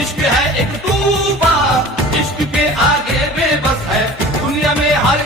इश्क है एक तूफान, इश्क के आगे बेबस है दुनिया में हर